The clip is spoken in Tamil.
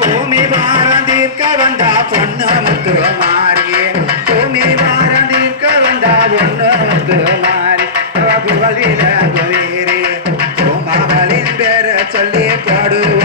பூமி பாரம் தீர்க்க வந்தா பொண்ணு முத்து மாறி பூமி பாரம் தீர்க்க வந்தா பொண்ணு முத்து மாறி புகழில குவீரி பூமாவளின் பேர சொல்லி பாடுவோம்